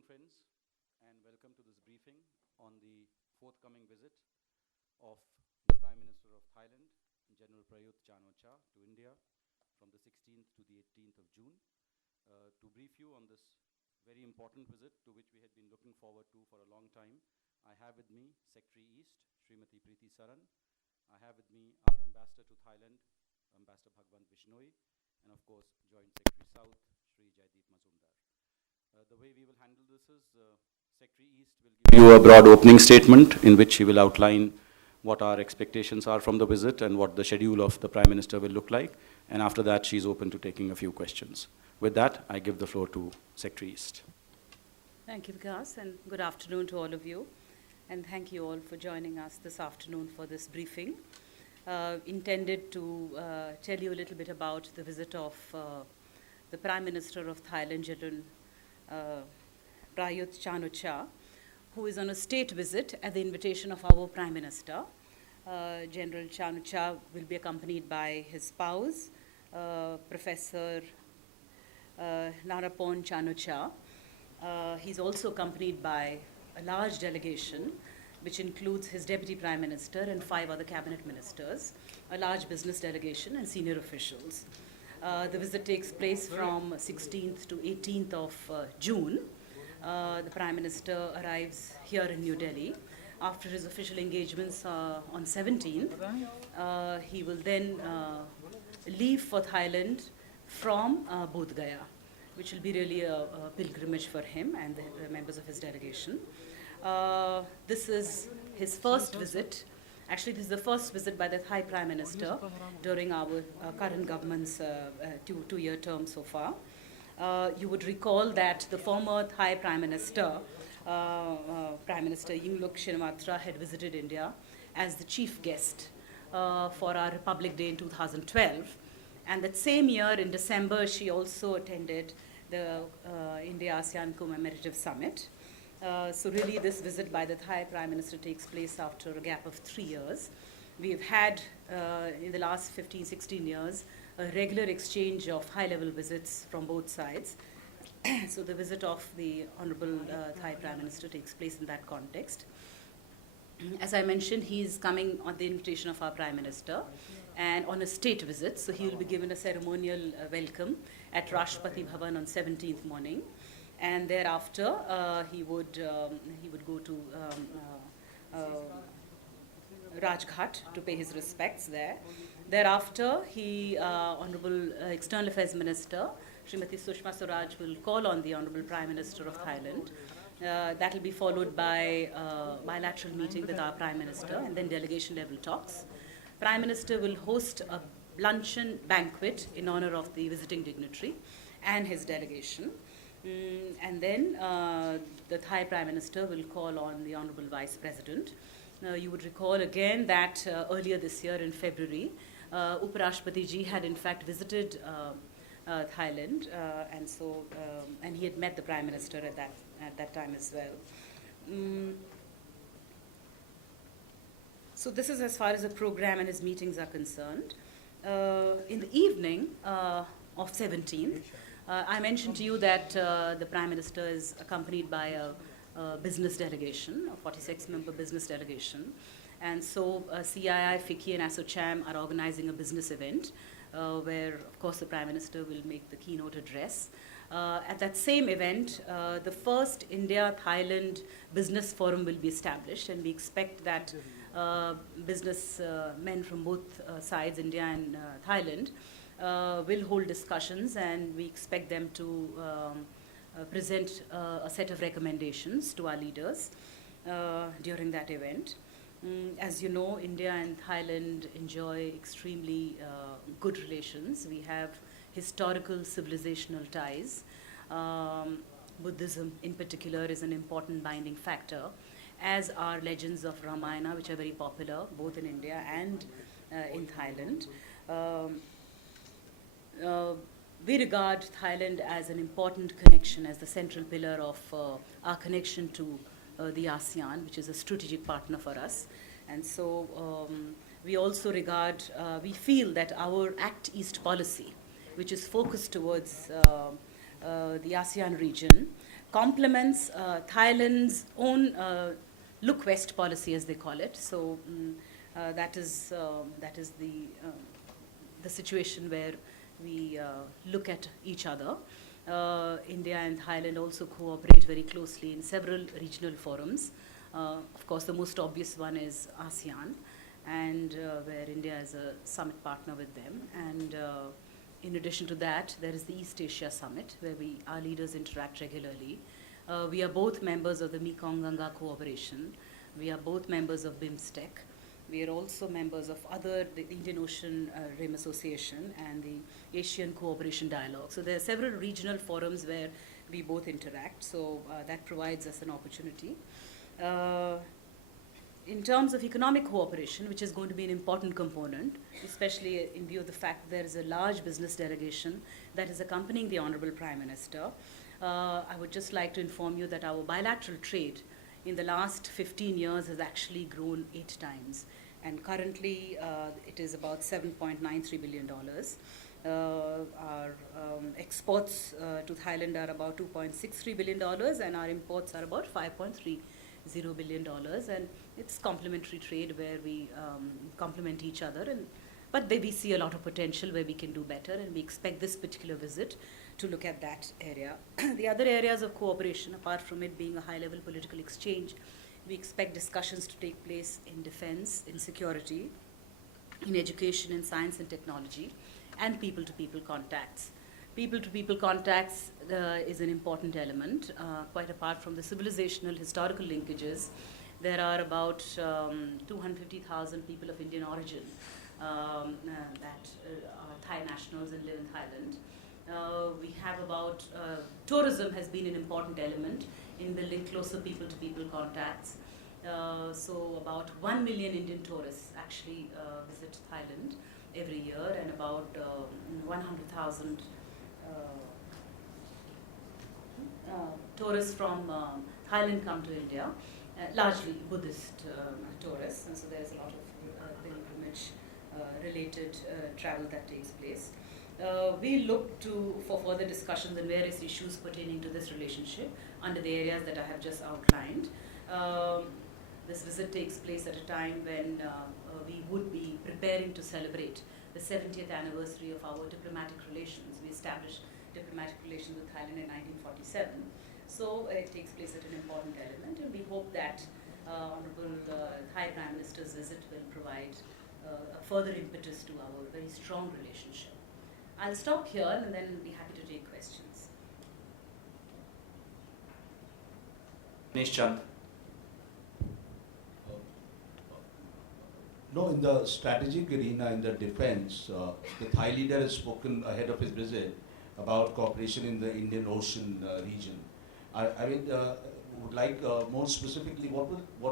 afternoon, friends, and welcome to this briefing on the forthcoming visit of the Prime Minister of Thailand, General Prayut Chan-o-cha, to India from the 16th to the 18th of June. To brief you on this very important visit to which we had been looking forward to for a long time, I have with me Secretary East, Srimati Preeti Saran. I have with me our Ambassador to Thailand, Ambassador Bhagwant Bishnoi, and of course, Joint Secretary South, Sri Jaideep Mazumdar. The way we will handle this is Secretary East will give you a broad opening statement in which he will outline what our expectations are from the visit and what the schedule of the Prime Minister will look like. And after that, she's open to taking a few questions. With that, I give the floor to Secretary East. Thank you, Vikas, and good afternoon to all of you. And thank you all for joining us this afternoon for this briefing. Intended to tell you a little bit about the visit of the Prime Minister of Thailand, General Prayut Chan-o-cha, who is on a state visit at the invitation of our Prime Minister. General Chan-o-cha will be accompanied by his spouse, Professor Narapon Chan-o-cha. He's also accompanied by a large delegation, which includes his Deputy Prime Minister and 5 other cabinet ministers, a large business delegation and senior officials. The visit takes place from 16th to 18th of June. The Prime Minister arrives here in New Delhi. After his official engagements on 17th, he will then leave for Thailand from Bodh Gaya, which will be really a pilgrimage for him and the members of his delegation. This is his first visit. Actually, this is the first visit by the Thai Prime Minister during our current government's two-year term so far. You would recall that the former Thai Prime Minister, Prime Minister Yingluck Shinawatra, had visited India as the chief guest for our Republic Day in 2012. And that same year, in December, she also attended the India-ASEAN Commemorative Summit. So really this visit by the Thai Prime Minister takes place after a gap of 3 years. We've had, in the last 15, 16 years, a regular exchange of high-level visits from both sides. So the visit of the Honorable Thai Prime Minister takes place in that context. As I mentioned, he is coming on the invitation of our Prime Minister and on a state visit. So he will be given a ceremonial welcome at Rashtrapati Bhavan on 17th morning. And thereafter, he would go to Rajghat to pay his respects there. Thereafter, Honorable External Affairs Minister, Srimati Sushma Swaraj, will call on the Honorable Prime Minister of Thailand. That will be followed by a bilateral meeting with our Prime Minister and then delegation level talks. Prime Minister will host a luncheon banquet in honor of the visiting dignitary and his delegation. And then the Thai Prime Minister will call on the Honorable Vice President. You would recall again that earlier this year in February, Uparashtrapati ji had in fact visited Thailand, and he had met the Prime Minister at that time as well. So this is as far as the program and his meetings are concerned. In the evening of 17th, I mentioned to you that the Prime Minister is accompanied by a business delegation, a 46-member business delegation. And so CII, FICCI and ASSOCHAM are organizing a business event where, of course, the Prime Minister will make the keynote address. At that same event, the first India-Thailand Business Forum will be established, and we expect that business men from both sides, India and Thailand, will hold discussions, and we expect them to present a set of recommendations to our leaders during that event. As you know, India and Thailand enjoy extremely good relations. We have historical civilizational ties. Buddhism in particular is an important binding factor, as are legends of Ramayana, which are very popular both in India and in Thailand. We regard Thailand as an important connection, as the central pillar of our connection to the ASEAN, which is a strategic partner for us. And so we also regard, we feel that our Act East policy, which is focused towards the ASEAN region, complements Thailand's own look west policy, as they call it. So that is the situation where we look at each other. India and Thailand also cooperate very closely in several regional forums. Of course, the most obvious one is ASEAN, and where India is a summit partner with them. And in addition to that, there is the East Asia Summit, where our leaders interact regularly. We are both members of the Mekong-Ganga Cooperation. We are both members of BIMSTEC. We are also members of the Indian Ocean Rim Association and the Asian Cooperation Dialogue. So there are several regional forums where we both interact, so that provides us an opportunity. In terms of economic cooperation, which is going to be an important component, especially in view of the fact that there is a large business delegation that is accompanying the Honorable Prime Minister, I would just like to inform you that our bilateral trade in the last 15 years has actually grown 8 times. And currently, it is about $7.93 billion. Our exports to Thailand are about $2.63 billion, and our imports are about $5.30 billion. And it's complementary trade where we complement each other. But we see a lot of potential where we can do better, and we expect this particular visit to look at that area. The other areas of cooperation, apart from it being a high-level political exchange, we expect discussions to take place in defense, in security, in education, in science and technology, and people-to-people contacts. People-to-people contacts is an important element, quite apart from the civilizational historical linkages. There are about 250,000 people of Indian origin that are Thai nationals and live in Thailand. We have about, tourism has been an important element in building closer people-to-people contacts. So about 1 million Indian tourists actually visit Thailand every year, and about 100,000 tourists from Thailand come to India, largely Buddhist tourists, and so there's a lot of pilgrimage related travel that takes place. We look for further discussions on various issues pertaining to this relationship under the areas that I have just outlined. This visit takes place at a time when we would be preparing to celebrate the 70th anniversary of our diplomatic relations. We established diplomatic relations with Thailand in 1947. So it takes place at an important element, and we hope that Honorable Thai Prime Minister's visit will provide a further impetus to our very strong relationship. I'll stop here and then be happy to take questions. Nishchand. No, in the strategic arena, in the defense, the Thai leader has spoken ahead of his visit about cooperation in the Indian Ocean region. I would like more specifically, what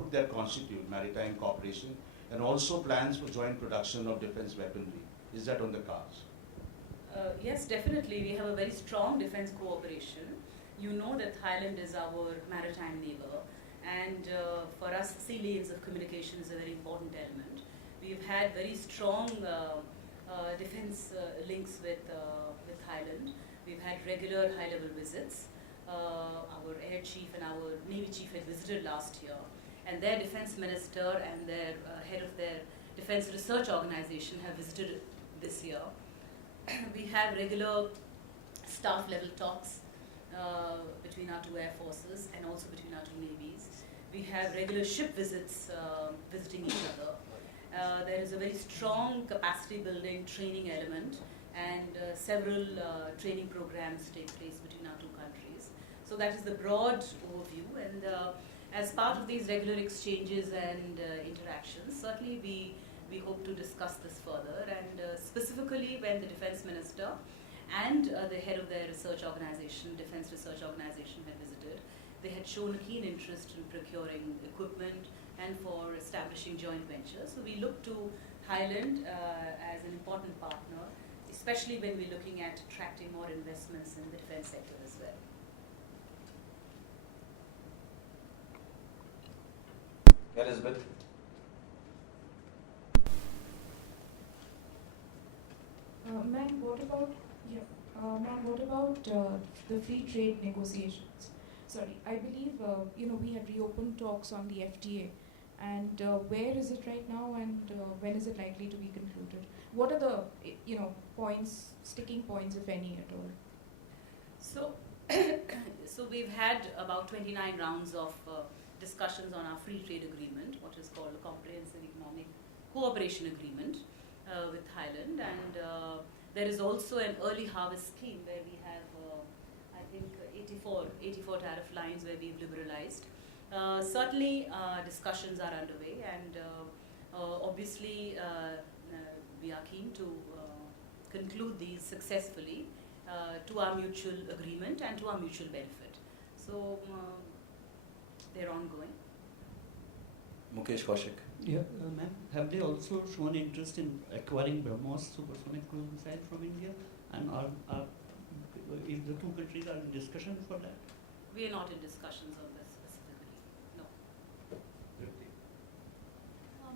would that constitute, maritime cooperation, and also plans for joint production of defense weaponry? Is that on the cards? Yes, definitely. We have a very strong defense cooperation. You know that Thailand is our maritime neighbor, and for us, sea lanes of communication is a very important element. We've had very strong defense links with Thailand. We've had regular high-level visits. Our air chief and our Navy chief had visited last year, and their defense minister and their head of their defense research organization have visited this year. We have regular staff level talks between our 2 air forces and also between our 2 navies. We have regular ship visits visiting each other. There is a very strong capacity building training element, and several training programs take place between our 2 countries. So that is the broad overview, and as part of these regular exchanges and interactions, certainly we hope to discuss this further, and specifically when the defense minister and the head of their research organization, defense research organization, had visited, they had shown a keen interest in procuring equipment and for establishing joint ventures. So we look to Thailand as an important partner, especially when we're looking at attracting more investments in the defense sector as well. Elizabeth. Ma'am, what about the free trade negotiations? Sorry, I believe we had reopened talks on the FTA, and where is it right now, and when is it likely to be concluded? What are the points, sticking points, if any, at all? So, so we've had about 29 rounds of discussions on our free trade agreement, what is called a comprehensive economic cooperation agreement with Thailand, and there is also an early harvest scheme where we have, I think, 84 tariff lines where we've liberalized. Certainly, discussions are underway, and obviously, we are keen to conclude these successfully to our mutual agreement and to our mutual benefit. So, they're ongoing. Mukesh Kaushik. Yeah, ma'am, have they also shown interest in acquiring BrahMos supersonic cruise missile from India? And if the two countries are in discussion for that? We are not in discussions on this specifically, no.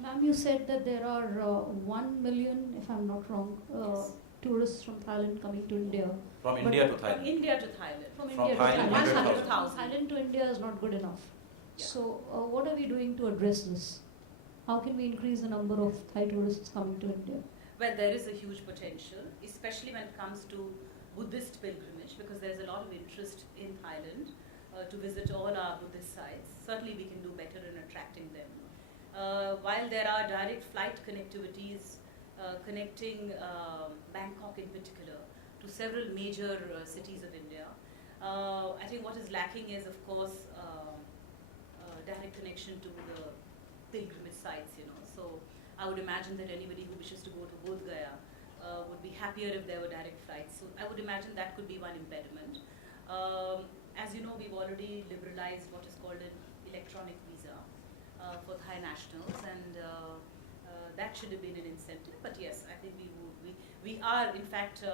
Ma'am, you said that there are 1 million, if I'm not wrong, Yes. tourists from Thailand coming to India. From But India to From Thailand. India to Thailand. From From India to Thailand, Thailand. 100,000. From Thailand to India is not good enough. Yeah. So, what are we doing to address this? How can we increase the number of Thai tourists coming to India? Well, there is a huge potential, especially when it comes to Buddhist pilgrimage, because there's a lot of interest in Thailand to visit all our Buddhist sites. Certainly, we can do better in attracting them. While there are direct flight connectivities connecting Bangkok in particular to several major cities of India, I think what is lacking is, of course, direct connection to the pilgrimage sites, So I would imagine that anybody who wishes to go to Bodh Gaya would be happier if there were direct flights. So I would imagine that could be one impediment. As you know, we've already liberalized what is called an electronic visa for Thai nationals, and that should have been an incentive. But yes, I think we are, in fact,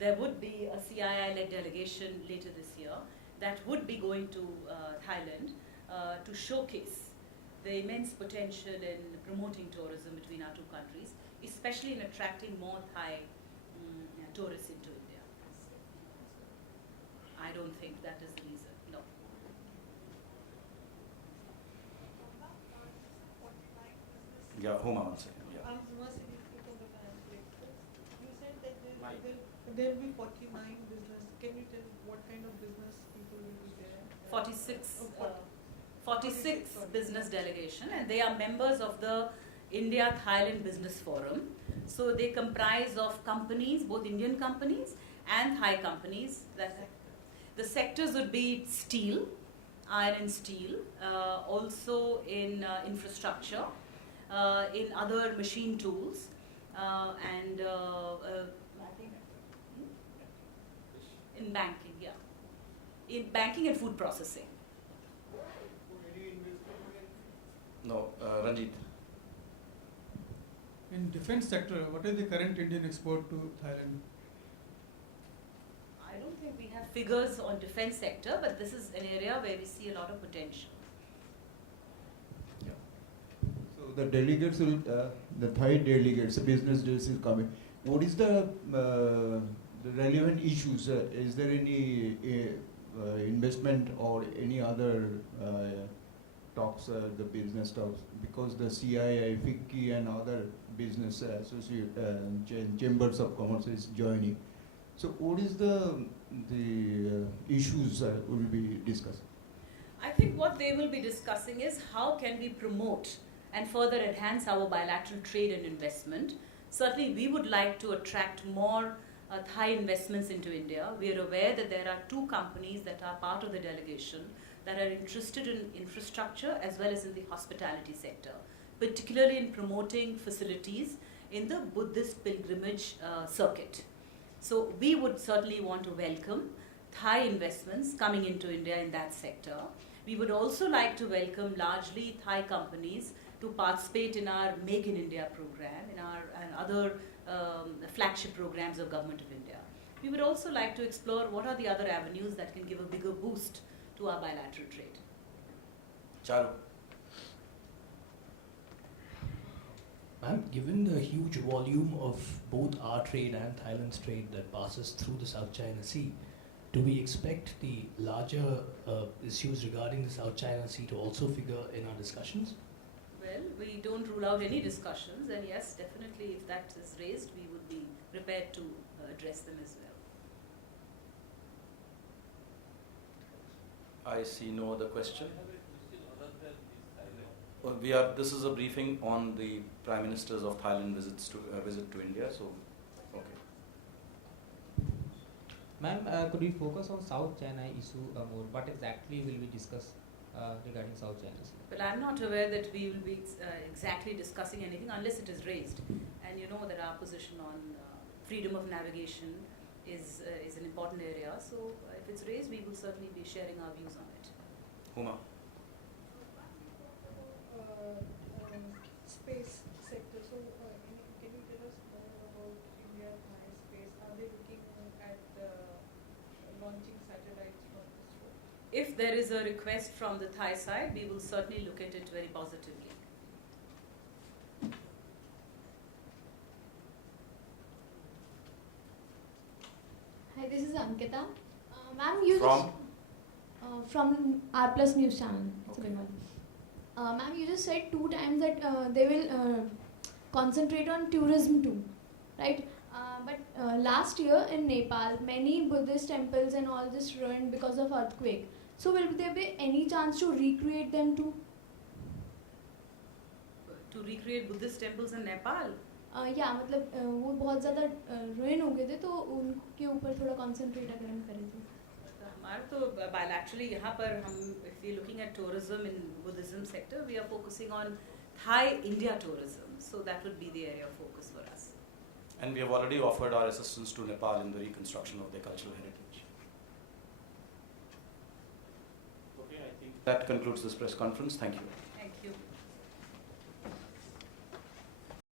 there would be a CII-led delegation later this year that would be going to Thailand to showcase the immense potential in promoting tourism between our two countries, especially in attracting more Thai tourists into India. I don't think that is the reason, no. Yeah, Homa, one second. Yeah. You said that there will be 49 business. Can you tell what kind of business people will be there? 46, Oh, 46 sorry. business delegation, and they are members of the India-Thailand Business Forum. So they comprise of companies, both Indian companies and Thai companies. The sectors would be steel, iron and steel, also in infrastructure, in other machine tools, and I think in banking, yeah. In banking and food processing. No, Ranjit. In defense sector, what is the current Indian export to Thailand? I don't think we have figures on defense sector, but this is an area where we see a lot of potential. So the delegates will, the Thai delegates, the business delegates is coming. What is the relevant issues? Is there any investment or any other talks, the business talks? Because the CII, FICCI and other business associate chambers of commerce is joining. So what is the issues will be discussed? I think what they will be discussing is how can we promote and further enhance our bilateral trade and investment. Certainly, we would like to attract more Thai investments into India. We are aware that there are two companies that are part of the delegation that are interested in infrastructure as well as in the hospitality sector, particularly in promoting facilities in the Buddhist pilgrimage circuit. So we would certainly want to welcome Thai investments coming into India in that sector. We would also like to welcome largely Thai companies to participate in our Make in India program, and other flagship programs of Government of India. We would also like to explore what are the other avenues that can give a bigger boost to our bilateral trade. Charu. Ma'am, given the huge volume of both our trade and Thailand's trade that passes through the South China Sea, do we expect the larger issues regarding the South China Sea to also figure in our discussions? Well, we don't rule out any discussions, and yes, definitely if that is raised, we would be prepared to address them as well. I see no other question. This is a briefing on the Prime Ministers of Thailand visit to India. So, okay. Ma'am, could we focus on South China issue more? What exactly will we discuss regarding South China Sea? Well, I'm not aware that we will be exactly discussing anything unless it is raised. And you know that our position on freedom of navigation is an important area. So if it's raised, we will certainly be sharing our views on it. Huma. Space sector. So, can you tell us more about India Thai space? Are they looking at launching satellites from ISRO? If there is a request from the Thai side, we will certainly look at it very positively. Hi, this is Ankita. Ma'am, you From? from R Plus News Channel. It's a big one. Ma'am, you just said 2 times that they will concentrate on tourism too, right? But last year in Nepal, many Buddhist temples and all this ruined because of earthquake. So will there be any chance to recreate them too? To recreate Buddhist temples in Nepal? या मतलब वो बहुत ज़्यादा ruin हो गए थे तो उनके ऊपर थोड़ा concentrate अगर हम करें तो हमारा तो bilaterally यहाँ पर हम if we are looking at tourism in Buddhism sector, we are focusing on Thai India tourism, so that would be the area of focus for us. And we have already offered our assistance to Nepal in the reconstruction of their cultural heritage. Okay, I think that concludes this press conference. Thank you.